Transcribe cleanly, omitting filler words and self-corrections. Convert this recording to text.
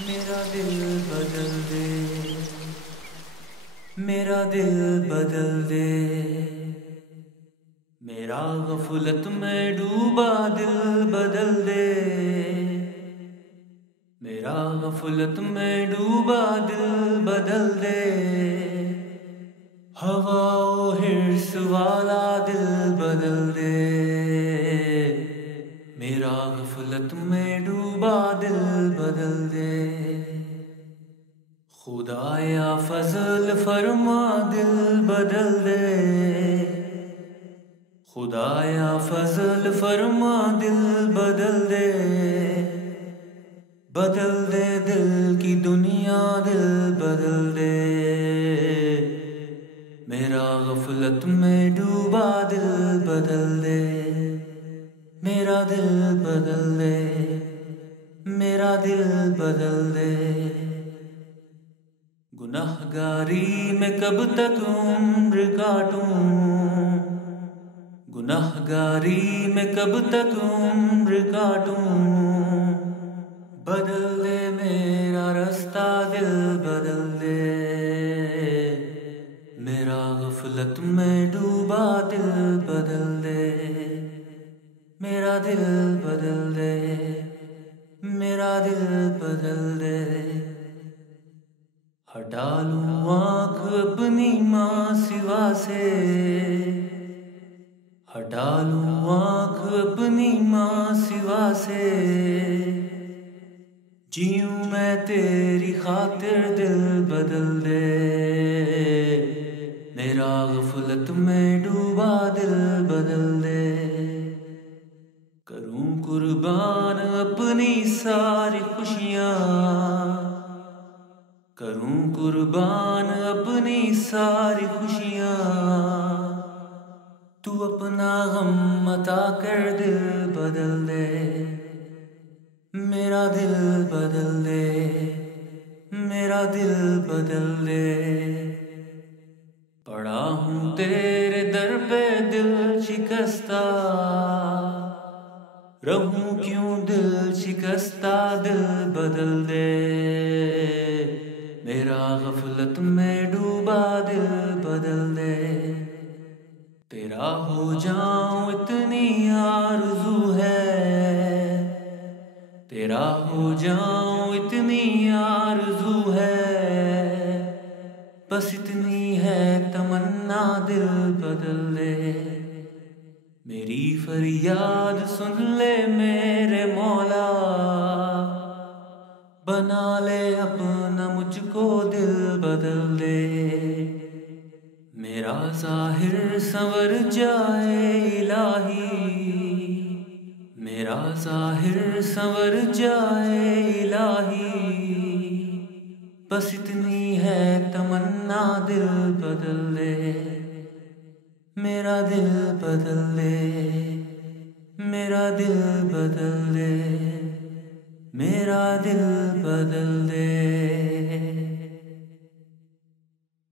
मेरा दिल बदल दे, मेरा दिल बदल दे। मेरा गफलत में डूबा दिल बदल दे, मेरा गफलत में डूबा दिल बदल दे। हवाओ हिर्स वाला दिल बदल दे, मेरा गफलत में डूबा दिल बदल दे। खुदाया फजल फरमा दिल बदल दे, खुदाया फजल फरमा दिल बदल दे। बदल दे दिल की दुनिया दिल बदल दे, मेरा गफलत में डूबा दिल बदल दे। मेरा दिल बदल दे, मेरा दिल बदल दे। गुनाहगारी में कब तक उम्र काटूं, गुनाहगारी में कब तक उम्र काटूं। बदल दे मेरा रास्ता दिल बदल दे, मेरा गफलत में डूबा दिल बदल दे। मेरा दिल बदल दे, मेरा दिल बदल दे। हटा लूं आँख अपनी माँ सिवा से, हटा लूं आँख अपनी माँ सिवा से। जीऊं मैं तेरी खातिर दिल बदल दे, मेरा गफलत में डूबा दिल बदल दे। करूं कुर्बान अपनी सारी खुशियाँ, करूं कुर्बान अपनी सारी खुशियाँ। तू अपना गम अता कर दिल बदल दे, मेरा दिल बदल दे, मेरा दिल बदल दे। पड़ा हूँ तेरे दर पे दिल शिकस्ता, रहूं क्यों दिल शिकस्ता दिल बदल दे। मेरा गफलत में डूबा दिल बदल दे। तेरा हो जाऊं इतनी आरज़ू है, तेरा हो जाऊं इतनी आरज़ू है। बस इतनी है तमन्ना दिल बदल दे। मेरी फरियाद सुन ले मेरे मौला, बना ले अपना मुझको दिल बदल दे। मेरा ज़ाहिर संवर जाए इलाही, मेरा ज़ाहिर संवर जाए इलाही। बस इतनी है तमन्ना दिल बदल दे, मेरा दिल बदल दे, मेरा दिल बदल दे, मेरा दिल बदल